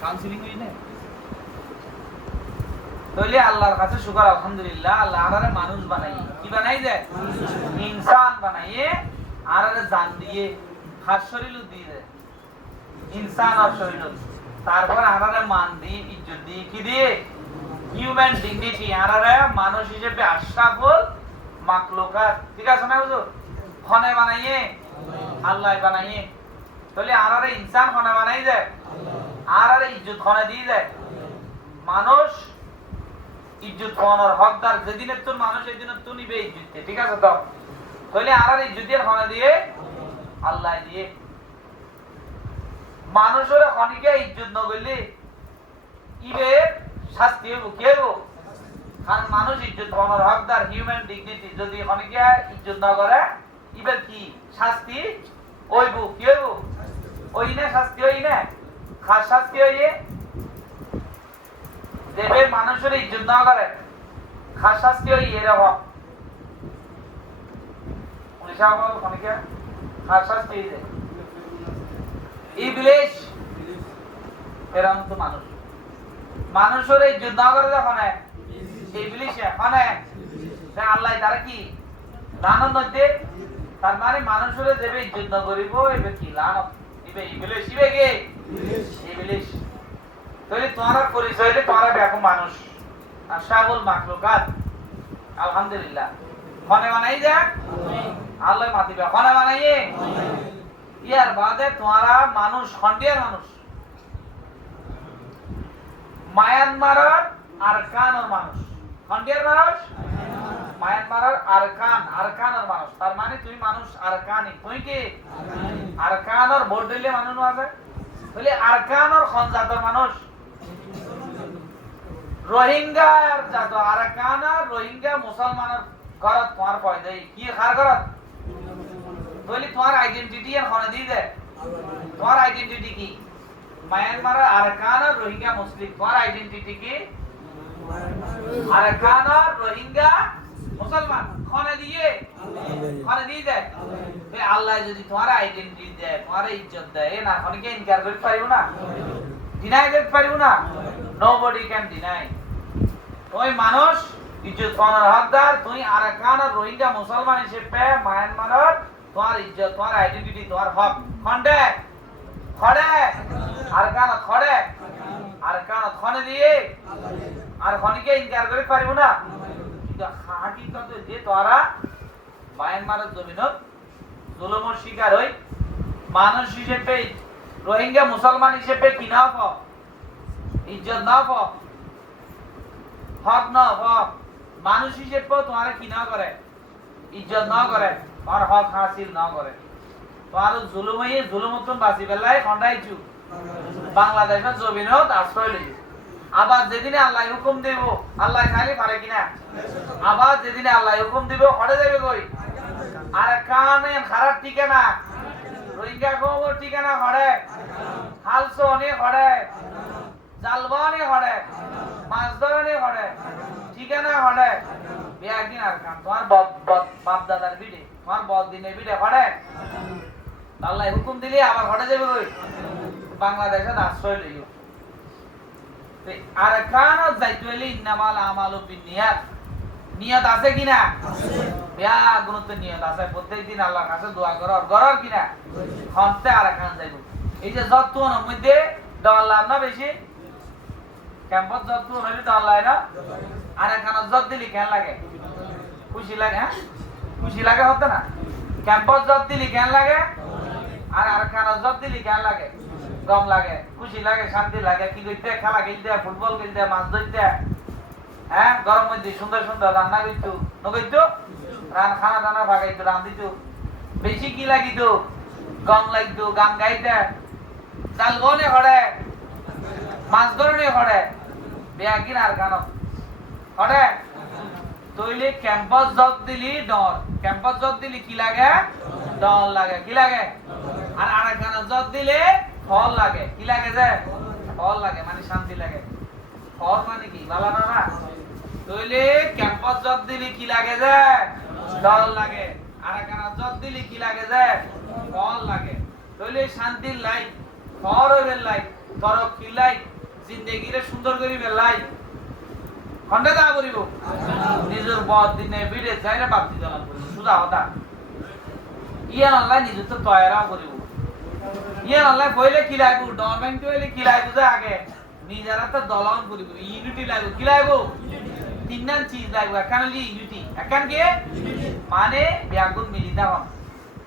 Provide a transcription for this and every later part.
counselling হই না তাহলে আল্লাহর কাছে শুকর আলহামদুলিল্লাহ আল্লাহ আমারে মানুষ বানাই কি বানাই দেয় ইনসান বানাইয়ে আরে জান দিয়ে খাস শরীর দিয়ে দেয় ইনসান আর শরীর তারপর আরে মান দিয়ে ইজ্জত দিয়ে কি দিয়ে হিউম্যান ডিগনিটি আরে মানুষ হিসেবে আশরাফুল মাখলুকাত ঠিক আছে না হুজুর খনে বানাইয়ে আল্লাহ বানাইয়ে তাহলে আরে ইনসান খনে বানাই দেয় আরে ইজ্জত খনে দিয়ে দেয় মানুষ ইজ্জত পাওয়ার হকদার যেদিনের তোর মানুষ সেদিনের তো নিবে ইজ্জত ঠিক আছে তো তাহলে আর ইজ্জতের খনে দিয়ে আল্লাহ দিয়ে মানুষের খনিকে ইজ্জত না করলে ইবে শাস্তি হইব কি হইব কারণ মানুষ ইজ্জত পাওয়ার হকদার হিউম্যান ডিগনিটি যদি খনিকে ইজ্জত না করে ইবে কি শাস্তি হইব কি হইব ওই না শাস্তি হই না খাস শাস্তি হইয়ে দেবের মানুষের ইজ্জত না করে খাস শাস্তি হই এরকম পুলিশ আমার খনিকে খাস শাস্তি হই যায় ইবলিশ এরকম তো মানুষ মানুষের ইজ্জত না করে যখন ইবলিশ এখন আল্লাহ তারা কি লানত হইতে তার মানে মানুষের দেবে ইজ্জত না করিব এবে কি লানত ইবে ইবলিশ ইবে কে ইবলিশ তাহলে তোমার পরিচয় হলে তোমার ব্যাপক মানুষ আশরাফুল মাখলুকাত আলহামদুলিল্লাহ খনে বানাই যা আল্লাহ মাতিবা খনে বানাইয়ে ইয়ার বাদে তোমারা মানুষ খন্ডিয়ার মানুষ মায়ানমারের আরকানের মানুষ খন্ডিয়ার মানুষ মায়ানমারের আরকানের মানুষ তার মানে তুই মানুষ আরকানি তুই কি আরকানের ভোট দিলে মানুষ আছে বলে আরকানের খনজাতের মানুষ রোহিঙ্গার জাত আরকানের রোহিঙ্গা মুসলমানের ঘরত তোমার পয়দা কি খার ঘরত বলি তোমার আইডেন্টিটি আর খনে দিয়ে দে তোমার আইডেন্টিটি কি মায়ানমারের আরকানের রোহিঙ্গা মুসলিম তোমার আইডেন্টিটি কি আরকানের রোহিঙ্গা মুসলমান খনে দিয়ে দেয় আল্লাহ যদি তোমার আইডেন্টিটি দেয় তোমার ইজ্জত দেয় না খনিকে ইনকার করতে পারিব না ডিনাই করতে পারিব না নোবডি ক্যান ডিনাই ওই মানুষ ইজ্জত পাওয়ার হকদার তুই আরকানের রোহিঙ্গা মুসলমান হিসেবে মায়ানমারের তোমার ইজ্জত তোমার আইডেন্টিটি তোমার হক খন্ডে খড়ে আরকান খনে দিয়ে আর খনিকে ইনকার করতে পারিব না কিন্তু হাকিকতে যে তোরা মায়ানমারের জমিনত জুলুমের শিকার হই মানুষ হিসেবে রোহিঙ্গা মুসলমান হিসেবে কি না পাও ইজ্জত না পাও হক না পাও মানুষ হিসেবে তোমার কি না করে ইজ্জত না করে তোমার হক হাসিল না করে তোমার জুলুমতন বাঁচি পেলাই খন্ডাইছু বাংলাদেশের জমিনত আশ্রয় লইছে আবার যেদিনে আল্লাহ হুকুম দেব আল্লাহ খালি পারে কিনা আবার যেদিনে আল্লাহ হুকুম দিব হড়ে যাবে কই আর কানে খারাপ ঠিকানা রোহিঙ্গা গোবর ঠিকানা হড়ে হালসো অনেক হড়ে জালবা অনেক হড়ে মাছ ধরনে হড়ে ঠিকানা হড়ে একদিন আর কাম তোমার বাপ দাদার বিড়ে তোমার বদ দিনের বিড়ে হড়ে আল্লাহ হুকুম দিলে আবার হড়ে যাবে কই বাংলাদেশে আশ্রয় লইও আর কানত যাইতে হইলে ইন্নামাল আমালু বিনিয়াত নিয়ত আছে কিনা ইয়া গুরুত্ব নিয়ত আছে প্রত্যেকদিন আল্লাহর কাছে দোয়া করার কিনা হন্তে আর কান যাইব এই যে যত্নের মধ্যে ডলার না বেশি ক্যাম্পাস যত্ন হইলে ডলার না আর কানত যত দিলি কেন লাগে খুশি লাগে হ্যাঁ খুশি লাগে হতে না ক্যাম্পাস যত দিলি কেন লাগে আর কানত যত দিলি কেন লাগে গম লাগে খুশি লাগে শান্তি লাগে কি করতে খেলা খেলতে ফুটবল খেলতে মাছ ধরতে হ্যাঁ গরম মধ্যে সুন্দর সুন্দর রান্না করতো নগৈতো খানা দানা ভাগাইতো রান্ধিতো বেশি কি লাগিতো গম লাগতো গান গাইতে চাল গনে হড়ে মাছ ধরনে হড়ে বেয়া কিন আর গান হড়ে তৈলে ক্যাম্পাস জব দিলি ডর ক্যাম্পাস জব দিলি কি লাগে ডর লাগে কি লাগে আর আরেক গান জব দিলে ফল লাগে কি লাগে যে ফল লাগে মানে শান্তি লাগে ফল মানে কি ভালো না তইলে ক্যাম্পাস জব দিলি কি লাগে যে ডর লাগে আর কানা জব দিলি কি লাগে যে ফল লাগে তইলে শান্তির লাই ফল হইবে লাই তরক কিলাই জিন্দেগিরে সুন্দর করি বেলাই খন্ডে দা করিব নিজের বদ দিনে বিড়ে যাইরে বাতি জ্বালান করিব সুদা হতা ইয়ান আল্লাহ নিজে তো তয়রা করিব ইয়ান আল্লাহ কইলে কি লাইব গভর্নমেন্ট কইলে কি লাইব যে আগে নিজেরা তো দলন করিব ইউনিটি লাইব কি লাইব তিনটান চিজ লাইব এখানে ইউনিটি এখান কি মানে ব্যাগুন মিলিতা হন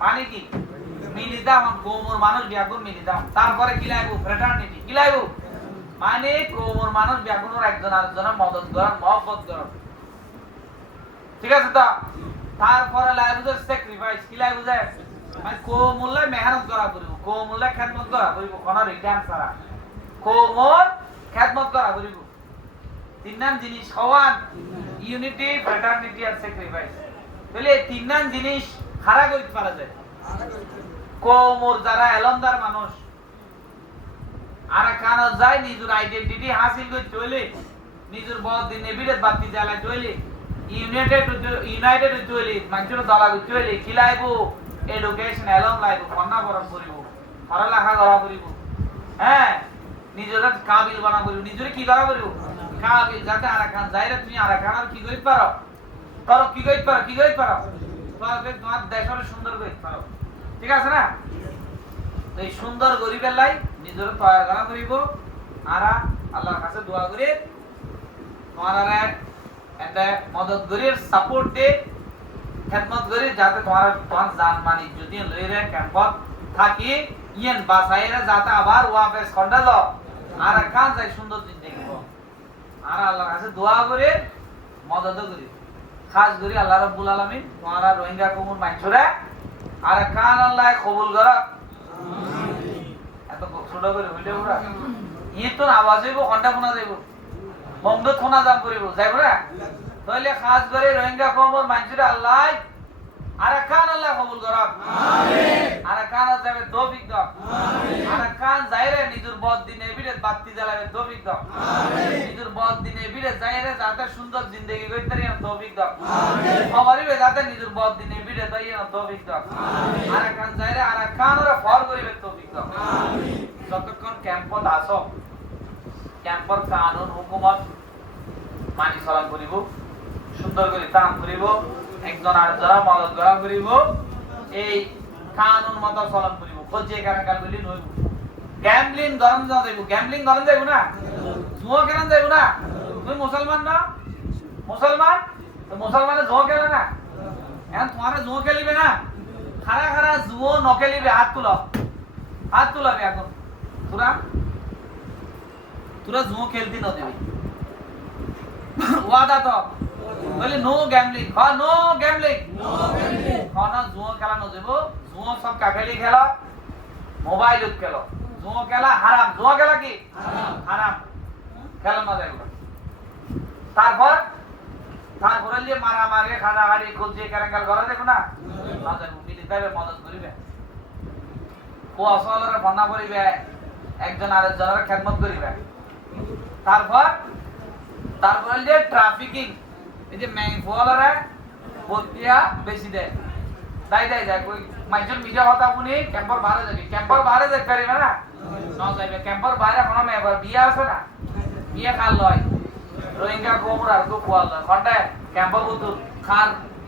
মানে কি মিলিতা হন কোমর মানুষ ব্যাগুন মিলিতা হন তারপরে কি লাইব ফ্রেটারনিটি কি লাইব মানে কোমর মানুষ ব্যাগুনের একজন আরেকজনের মদত করার মহব্বত করার ঠিক আছে তো তারপরে লাইব যে স্যাক্রিফাইস কি লাইব যে মানে কোমলে মেহনত করা করিব কোমলে খেদমত করা করিব কোন রিটার্ন ছাড়া কোমর খেদমত করা করিব তিনটান জিনিস হওয়ান ইউনিটি ফ্রেটারনিটি আর স্যাক্রিফাইস বলে তিনটান জিনিস খাড়া করতে পারা যায় কোমর যারা এলমদার মানুষ আর কান যায় নিজের আইডেন্টিটি হাসিল করতে হইলে নিজের বদ দিনে বিরত বাতি জ্বালাইতে হইলে ইউনাইটেড হইতে হইলে মানুষের দলা করতে হইলে কি লাইব এডুকেশন এলম লাইব কন্যাবরণ করিব পড়ালেখা করা করিব হ্যাঁ নিজের কাবিল বানা করিব নিজের কি করা করিব কাবিল যাতে আর কান যাইরে তুমি আর কান আর কি কইতে পারো তোর কি কইতে পারো তোমার দেশের সুন্দর কইতে পারো ঠিক আছে না এই সুন্দর গরিবের লাই নিজের তৈরি করা করিব আর আল্লাহর কাছে দোয়া করি তোমার এতে মদত করি সাপোর্ট দে খেদমত করি যাতে তোমার জান মানি যদি লইরে ক্যাম্পত থাকি ইয়েন বাসাইরে যাতে আবার ওয়াপস কন্ডাল আর কান যাই সুন্দর দিন দেখব আর আল্লাহর কাছে দোয়া করি মদত করি খাস করি আল্লাহ রাব্বুল আলামিন তোমার রোহিঙ্গা কমুর মাইছরে আর কান আল্লাহ কবুল করা এত ছোট করে হইলে ওরা ই তো আওয়াজ হইব ঘন্টা শোনা যাইব বন্ধ শোনা যাম করিব যাইব না তাহলে খাস করে রোহিঙ্গা কমর মাইছরে আল্লাহ আর কান আল্লাহ কবুল করা আমিন আর কান যাবে তৌফিক দাও আমিন আর কান যাইরে নিজের বদ দিনে বিরত বাতি জ্বালাবে তৌফিক দাও আমিন নিজের বদ দিনে বিরত যাইরে যাতে সুন্দর জিন্দেগি কইতে রিয়া তৌফিক দাও আমিন খবরিবে যাতে নিজের বদ দিনে বিরত যাইয়া তৌফিক দাও আমিন আর কান যাইরে আর কানরে ফর করিবে তৌফিক দাও আমিন যতক্ষণ ক্যাম্পত আসো ক্যাম্পর কানুন হুকুমত মানি চলন করিব সুন্দর করে তাম করিব একজন আরেকজনের মদত করা করিব এই কানুন মত চলন করিব খোঁজে কারণ বলি নইব গ্যাম্বলিং গরম যাইব গ্যাম্বলিং গরম যাইব না জুয়া খেলান যাইব না তুমি মুসলমান না মুসলমান তো মুসলমানে জুয়া খেলে না এখন তোমারে জুয়া খেলিবে না খারা খারা জুয়া নখেলিবে হাত তুলাবে এখন তোরা জুয়া খেলতে না দিবি ওয়াদা তো বলে নো গ্যাম্বলিং নো গ্যাম্বলিং না জুয়া খেলা না যাব জুয়া সব কাকেলি খেলা মোবাইলত খেলো জুয়া খেলা হারাম জুয়া খেলা কি হারাম খেলা না যাইব তারপরে যে মারামারি খাড়াখাড়ি খুঁজে কেরাঙ্গাল করা যাবে না যাইব মিলিটারি মদত করিবে ও আসলরে বন্যা করিবে একজন আরেকজনের খেদমত করিবে তারপর যে ট্রাফিকিং এই যে ম্যাংফলরা বতিয়া বেশি দেয় যায় কই মাইজন মিডিয়া হতা আপনি ক্যাম্পর বাইরে যাবি ক্যাম্পর বাইরে যাই পারিবে না যাইবে ক্যাম্পর বাইরে কোনো মেয়ের বিয়ে আছে না বিয়ে কাল লয় রোহিঙ্গা কোমর আর কো কোয়াল লয় ঘন্টা ক্যাম্পর বুতু খান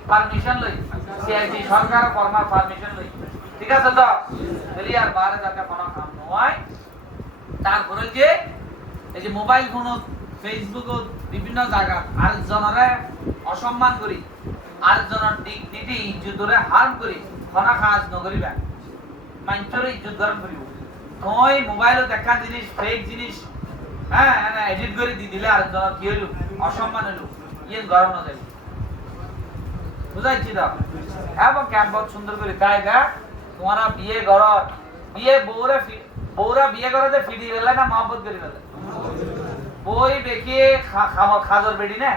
পারমিশন লই সিআইডি সরকার ফরমাল পারমিশন লই ঠিক আছে তো বলি আর বাইরে যাতে কোনো কাম নয় তারপরে যে এই যে মোবাইল ফোন ফেসবুক বিভিন্ন জায়গা আরেকজনের অসম্মান করি আরেকজনের ডিগনিটি ইজ্জতরে হার্ম করি খনা কাজ নকরিবা মানুষের ইজ্জত গরম করিব তুই মোবাইলে দেখা জিনিস ফেক জিনিস হ্যাঁ এডিট করে দি দিলে আরেকজনের কি হইল অসম্মান হইল ইয়ে গরম না যাবে বুঝাইছি তো এবং ক্যাম্পত সুন্দর করে জায়গা তোমারা বিয়ে ঘর বিয়ে বউরা বিয়ে করে যে ফিডি বেলা না মহব্বত করি বেলা বই বেঁকিয়ে খাজর বেড়ি না